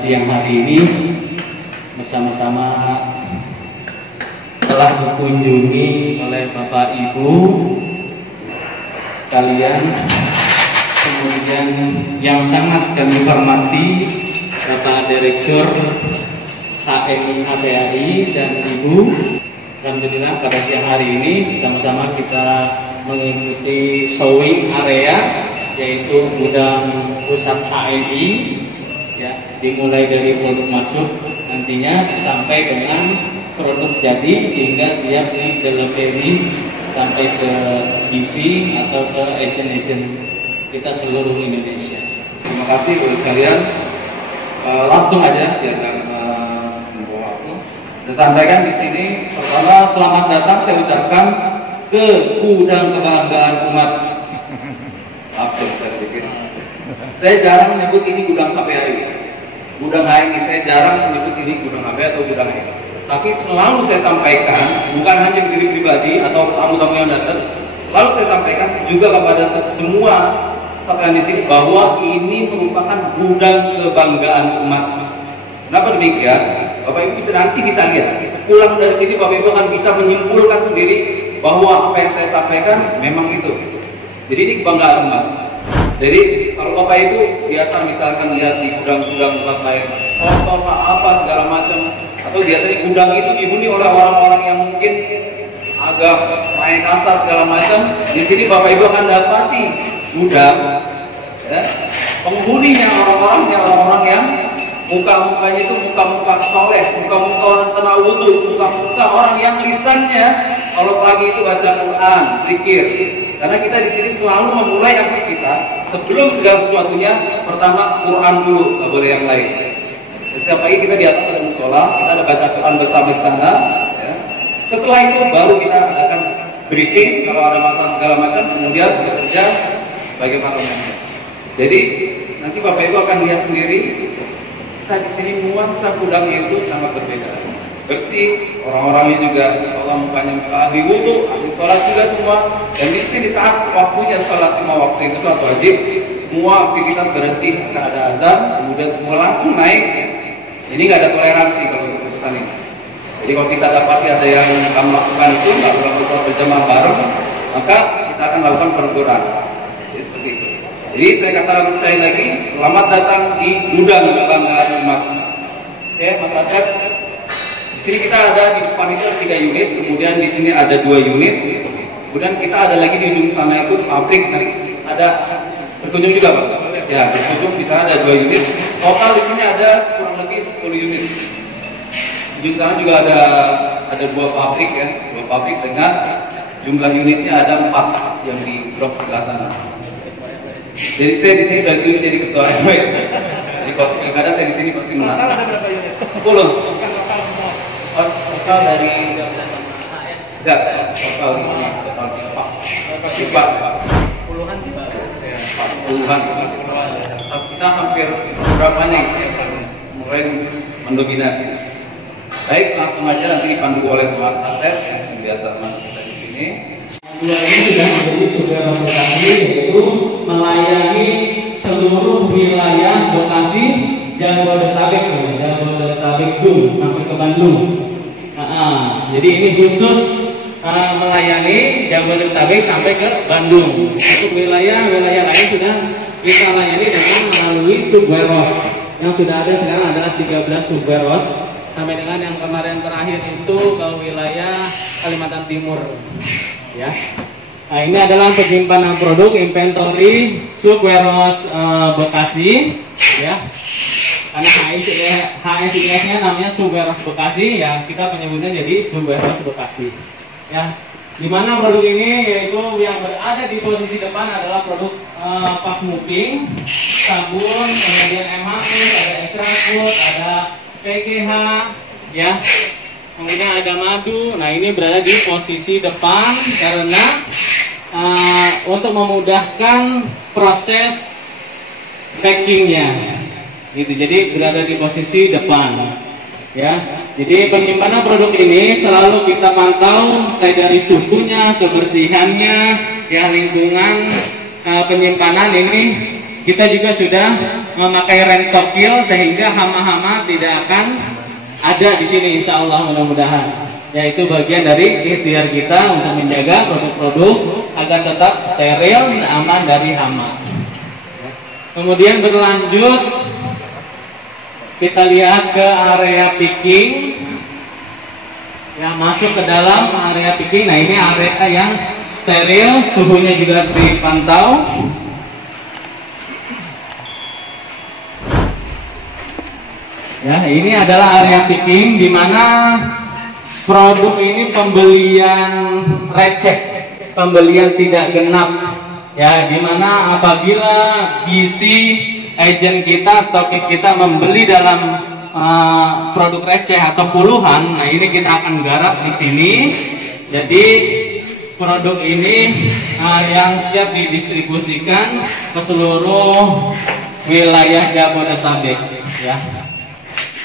siang hari ini bersama-sama telah dikunjungi oleh Bapak Ibu sekalian, kemudian yang sangat kami hormati Bapak Direktur HMI HPAI dan Ibu. Alhamdulillah pada siang hari ini bersama-sama kita mengikuti showing area, yaitu gudang pusat HMI, ya, dimulai dari produk masuk nantinya sampai dengan produk jadi hingga siap di delivery sampai ke BC atau ke agent-agent kita seluruh Indonesia. Terima kasih buat kalian. Langsung aja biar nggak membawa waktu. Disampaikan di sini. Pertama, selamat datang saya ucapkan ke gudang kebanggaan umat. Langsung saya pikir. Saya jarang menyebut ini gudang KPAI, gudang HMI. Saya jarang menyebut ini gudang KPAI atau gudang HMI. Tapi selalu saya sampaikan, bukan hanya diri pribadi atau tamu-tamu yang datang, selalu saya sampaikan juga kepada semua staf yang di sini bahwa ini merupakan gudang kebanggaan umat. Kenapa demikian? Bapak Ibu nanti bisa lihat, pulang dari sini Bapak Ibu akan bisa menyimpulkan sendiri bahwa apa yang saya sampaikan memang itu. Jadi ini kebanggaan umat. Jadi kalau Bapak Ibu biasa misalkan lihat di gudang-gudang tempat lain, kotor apa segala macam, atau biasanya gudang itu dihuni oleh orang-orang yang mungkin agak main kasar segala macam. Di sini Bapak Ibu akan dapati gudang, ya, penghuninya orang-orang yang muka-mukanya itu muka-muka soleh, muka-muka orang kena wudhu, muka-muka orang yang lisannya kalau pagi itu baca Quran, zikir. Karena kita di sini selalu memulai aktivitas sebelum segala sesuatunya, pertama Quran dulu, nggak boleh yang lain. Setiap pagi kita di atas ada musola, kita ada baca Quran bersama di sana. Ya. Setelah itu baru kita akan briefing kalau ada masalah segala macam, kemudian bekerja sebagai para manajer. Jadi nanti Bapak Ibu akan lihat sendiri. Di sini nuansa gudangnya itu sangat berbeda, bersih, orang-orangnya juga insya mukanya ahli wudu, ahli sholat juga semua. Dan di sini saat waktunya sholat 5 waktu itu sholat wajib, semua aktivitas berhenti, akan ada azan, kemudian semua langsung naik. Ini nggak ada toleransi kalau untuk urusan ini. Jadi kalau kita dapati ada yang akan melakukan itu, nggak sholat berjamaah bareng, maka kita akan melakukan peneguran. Jadi seperti itu. Jadi saya katakan sekali lagi, selamat datang di gudang kebanggaan umat. Oke, Mas Asep. Di sini kita ada di depan itu 3 unit, kemudian di sini ada 2 unit. Kemudian kita ada lagi di ujung sana itu pabrik. Nanti ada berkunjung juga, Pak. Ya, berkunjung di sana ada 2 unit. Total di sini ada kurang lebih 10 unit. Di ujung sana juga ada 2 pabrik ya, 2 pabrik dengan jumlah unitnya ada 4 yang di blok sebelah sana. Jadi saya di sini dari dulu jadi ketua RW. Jadi kalau pilkada saya di sini pasti menang. Total ada berapa unit? 10. Total dari total ini total pipa. Puluhan tiba. 40-an. Kita hampir berapanya mulai mendominasi. Baik, langsung aja nanti dipandu oleh Mas Asep yang biasa masuk kita di sini. Dua ini sudah menjadi sumber transportasi, yaitu melayani seluruh wilayah Bekasi, Jabodetabek dulu sampai ke Bandung. Jadi ini khusus melayani Jabodetabek sampai ke Bandung. Untuk wilayah-wilayah lain sudah kita layani dengan melalui subwarehouse. Yang sudah ada sekarang adalah 13 subwarehouse sampai dengan yang kemarin terakhir itu ke wilayah Kalimantan Timur. Ya, nah ini adalah penyimpanan produk inventory subwarehouse Bekasi, ya. Karena HSIS-nya namanya subwarehouse Bekasi, ya kita penyebutnya jadi subwarehouse Bekasi. Ya, di mana produk ini yaitu yang berada di posisi depan adalah produk fast moving, sabun, kemudian MHS, ada extra food, ada PKH, ya. Kemudian ada madu. Nah ini berada di posisi depan karena untuk memudahkan proses packingnya, gitu. Jadi berada di posisi depan, ya. Jadi penyimpanan produk ini selalu kita pantau dari suhunya, kebersihannya, ya, lingkungan penyimpanan ini kita juga sudah memakai rentokil sehingga hama-hama tidak akan ada di sini, insya Allah mudah-mudahan. Yaitu bagian dari ikhtiar kita untuk menjaga produk-produk agar tetap steril dan aman dari hama. Kemudian berlanjut kita lihat ke area picking. Ya, masuk ke dalam area picking. Nah, ini area yang steril, suhunya juga dipantau. Ya, ini adalah area picking di mana produk ini pembelian receh, pembelian tidak genap. Ya, di mana apabila BC agent kita, stokis kita membeli dalam produk receh atau puluhan, nah ini kita akan garap di sini. Jadi produk ini yang siap didistribusikan ke seluruh wilayah Jabodetabek. Ya.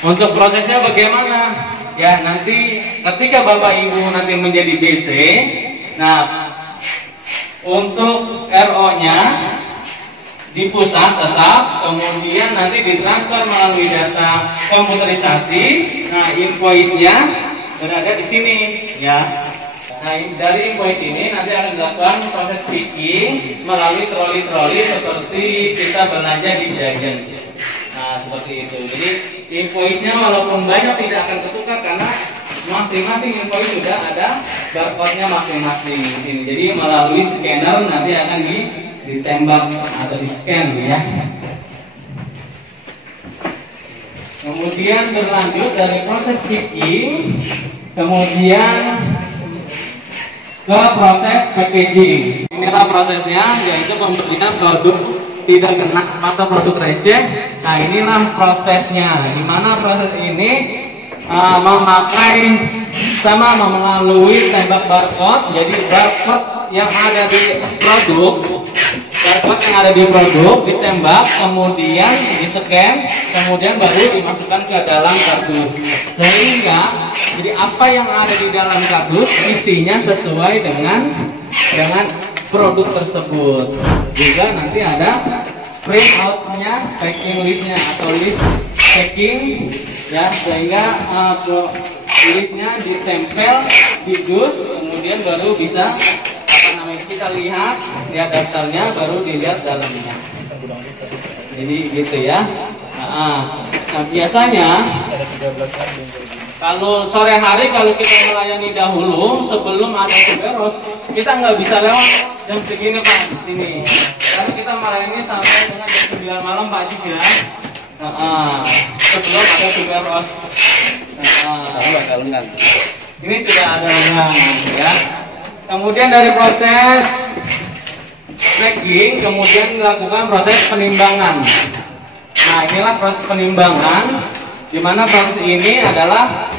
Untuk prosesnya bagaimana? Ya, nanti ketika Bapak Ibu nanti menjadi BC, nah untuk RO-nya di pusat tetap, kemudian nanti ditransfer melalui data komputerisasi. Nah, invoice-nya berada di sini, ya. Nah, dari invoice ini nanti akan dilakukan proses picking melalui troli-troli seperti kita belanja di Jajan. Nah, seperti itu. Jadi invoice-nya walaupun banyak tidak akan ketukar karena masing-masing invoice sudah ada barcode-nya masing-masing di sini. Jadi melalui scanner nanti akan ditembak atau di-scan, ya. Kemudian berlanjut dari proses picking, kemudian ke proses packaging. Inilah prosesnya, yaitu pembelian produk tidak kena atau produk receh. Nah, inilah prosesnya, di mana proses ini memakai sama melalui tembak barcode. Jadi barcode yang ada di produk, ditembak, kemudian di-scan, kemudian baru dimasukkan ke dalam kardus. Sehingga jadi apa yang ada di dalam kardus isinya sesuai dengan produk tersebut. Juga nanti ada print out-nya, packing list-nya atau list packing, ya, sehingga listnya ditempel di dus, kemudian baru bisa kita lihat daftarnya, baru dilihat dalamnya. Jadi gitu ya. Nah, biasanya kalau sore hari kalau kita melayani dahulu sebelum ada Suberos, kita nggak bisa lewat jam segini Pak sini. Karena kita melayani sampai dengan jam 9 malam Pak Ajis, ya. Sebelum ada Suberos. Ini sudah ada ya. Kemudian dari proses packing, kemudian dilakukan proses penimbangan. Nah, inilah proses penimbangan, di mana proses ini adalah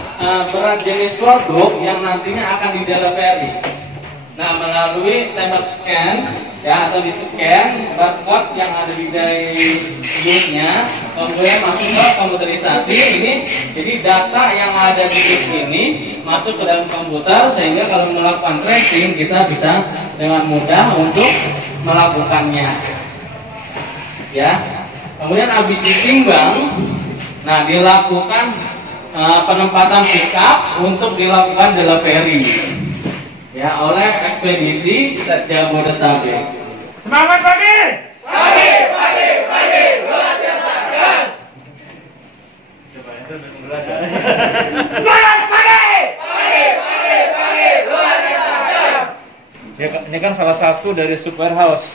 berat jenis produk yang nantinya akan didelivery. Nah, melalui thermal scan, ya, atau di scan barcode yang ada di busnya, kemudian masuk ke komputerisasi. Ini jadi data yang ada di bus ini masuk ke dalam komputer, sehingga kalau melakukan tracing kita bisa dengan mudah untuk melakukannya, ya. Kemudian habis ditimbang, nah dilakukan penempatan pickup untuk dilakukan delivery, ya, oleh ekspedisi Jabodetabek. Semangat pagi! Pagi, luar biasa, gas! Semangat pagi! Pagi, luar biasa, gas! Ini kan salah satu dari superhouse.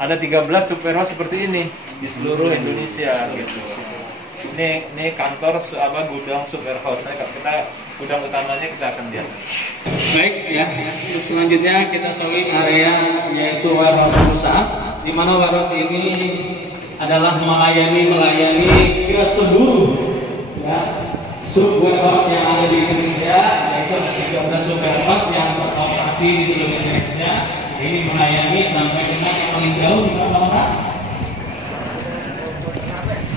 Ada 13 superhouse seperti ini di seluruh Indonesia gitu. Ini kantor gudang superhouse. Kita gudang utamanya kita akan lihat. Baik, ya. Selanjutnya kita showing area yaitu warehouse pusat, di mana warehouse ini adalah melayani ke seluruh, ya, sub warehouse yang ada di Indonesia, yaitu 13 sub warehouse yang beroperasi di seluruh Indonesia. Ini melayani sampai dengan yang paling jauh di mana?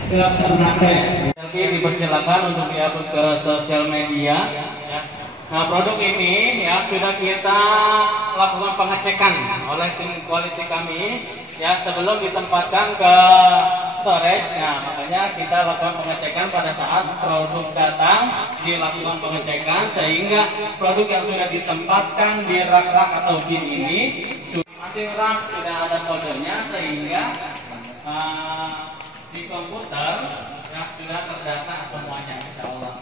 Ke Ternate. Tapi dipersilakan untuk diupload ke sosial media. Ya. Nah, produk ini ya sudah kita lakukan pengecekan oleh tim quality kami. ya sebelum ditempatkan ke storage. Nah, makanya kita lakukan pengecekan pada saat produk datang, dilakukan pengecekan sehingga produk yang sudah ditempatkan di rak-rak atau bin ini masing rak sudah ada kodenya sehingga di komputer sudah terdata semuanya, insya Allah.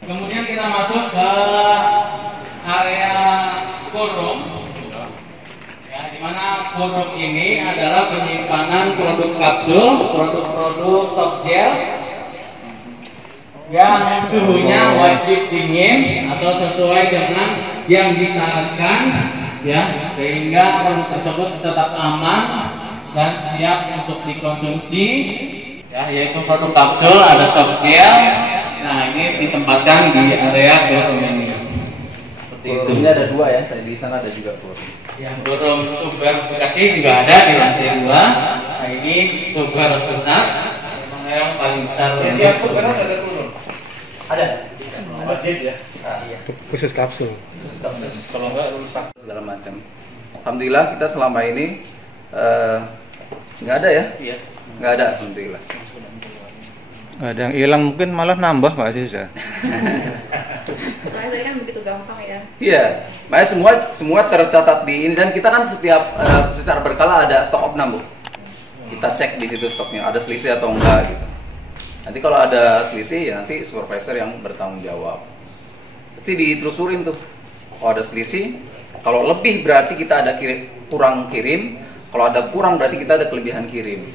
Kemudian kita masuk ke area forum, ya, di mana forum ini adalah penyimpanan produk kapsul, produk-produk soft gel yang suhunya wajib dingin atau sesuai dengan yang disyaratkan, ya, sehingga produk tersebut tetap aman dan siap untuk dikonsumsi, ya, yaitu produk kapsul, ada soft gel. Nah, ini ditempatkan di area forum ini. Seperti itu. Ini ada 2 ya, di sana ada juga forum. Yang forum sumber Bekasi juga ada di lantai 2. Nah, ini sumber pusat, yang paling besar. Tiap sumber ada forum. Ada. Wajib ya. Iya. Khusus kapsul. Kalau enggak rusak Segala macam. Alhamdulillah kita selama ini nggak ada ya? Iya. Nggak ada, alhamdulillah. Ada yang hilang mungkin malah nambah Pak Aziz ya. Soalnya tadi kan begitu gampang ya. Iya, makanya semua tercatat di ini dan kita kan setiap secara berkala ada stok opnam, Bu. Kita cek di situ stoknya ada selisih atau enggak gitu. Nanti kalau ada selisih ya nanti supervisor yang bertanggung jawab. Pasti ditelusurin tuh. Kalau ada selisih, kalau lebih berarti kita ada kurang kirim, kalau ada kurang berarti kita ada kelebihan kirim.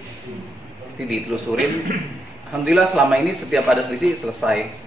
Nanti ditelusurin. Alhamdulillah selama ini setiap ada selisih selesai.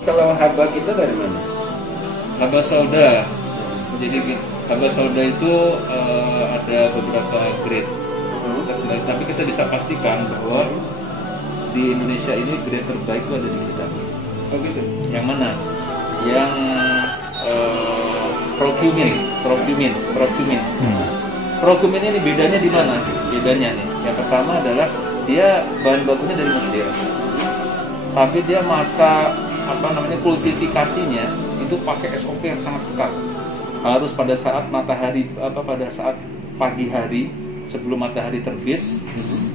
Kalau haba kita dari mana? Haba sauda. Jadi haba sauda itu ada beberapa grade. Tapi kita bisa pastikan bahwa di Indonesia ini grade terbaik itu ada di kita. Oh gitu. Yang mana? Yang Procumin ini bedanya di mana? Bedanya nih. Yang pertama adalah dia bahan bakunya dari Mesir. Tapi dia masa kultifikasinya itu pakai SOP yang sangat ketat. Harus pada saat pada saat pagi hari sebelum matahari terbit,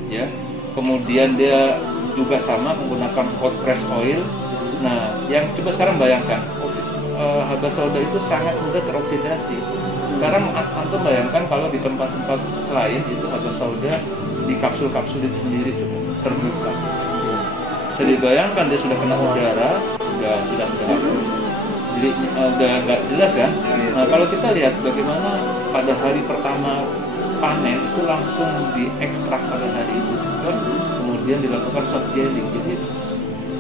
ya. Kemudian dia juga sama menggunakan hot press oil. Nah, yang coba sekarang bayangkan, haba sauda itu sangat mudah teroksidasi. Sekarang antum bayangkan kalau di tempat-tempat lain itu haba sauda di kapsul-kapsulin sendiri coba terbuka. Bisa dibayangkan dia sudah kena udara, sudah jadi udah nggak jelas kan. Nah, kalau kita lihat bagaimana pada hari pertama panen itu langsung diekstrak pada hari itu juga, kemudian dilakukan soft gelling, jadi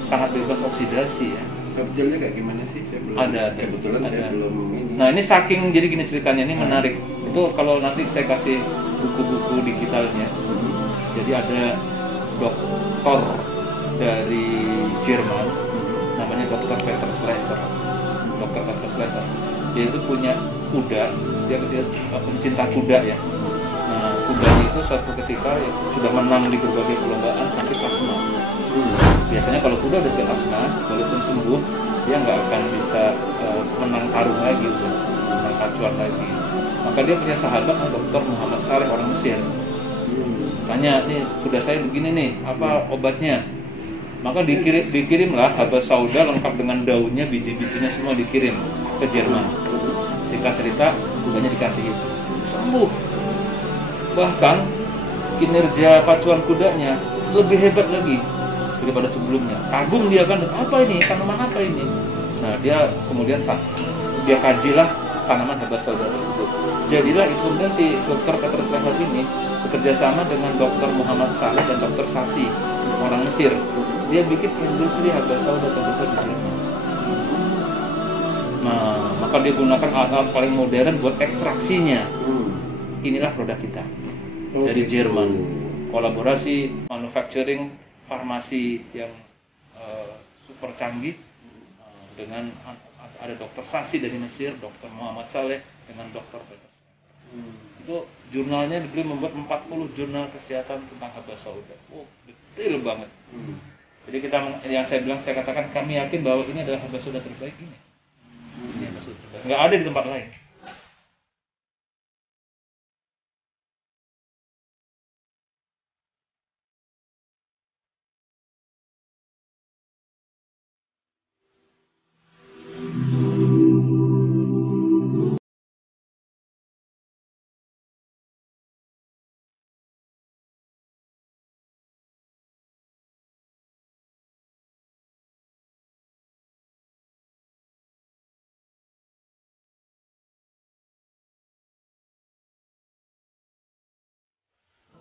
sangat bebas oksidasi ya. Subjelnya kayak gimana sih? Saya belum, Ada. kebetulan saya belum ini. Nah ini saking jadi gini ceritanya, ini menarik. Itu kalau nanti saya kasih buku-buku digitalnya. Jadi ada dokter dari Jerman, namanya Dr. Peter Slater. Dr. Peter Slater. Dia itu punya kuda, dia pencinta kuda ya. Nah kudanya itu suatu ketika ya, sudah menang di berbagai perlombaan sampai kelas 6. Biasanya kalau kuda udah kelas 6, walaupun sembuh, dia nggak akan bisa menang tarung lagi, menang pacuan lagi. Maka dia punya sahabat, Dr. Muhammad Saleh, orang Mesir. Tanya, nih kuda saya begini nih, apa obatnya? Maka dikirimlah habas sauda lengkap dengan daunnya, biji-bijinya semua dikirim ke Jerman. Singkat cerita, kudanya dikasih itu, sembuh. Bahkan kinerja pacuan kudanya lebih hebat lagi daripada sebelumnya. Kagum dia kan, apa ini, tanaman apa ini? Nah dia kemudian dia kajilah tanaman habas sauda tersebut. Jadilah itu kemudian si Dr. Peter Slater ini bekerja sama dengan Dr. Muhammad Saleh dan Dr. Sasi, orang Mesir. Dia bikin industri habas sauda terbesar di Jerman. Nah, maka dia gunakan alat-alat paling modern buat ekstraksinya. Inilah produk kita dari Jerman. Kolaborasi manufacturing farmasi yang super canggih dengan ada Dr. Sasi dari Mesir, Dr. Muhammad Saleh dengan Dr. Peter. Itu jurnalnya dibeli membuat 40 jurnal kesehatan tentang habas sauda. Oh, detail banget. Jadi kita yang saya katakan kami yakin bahwa ini adalah habas sauda terbaik ini. Ini habas sauda terbaik. Nggak ada di tempat lain.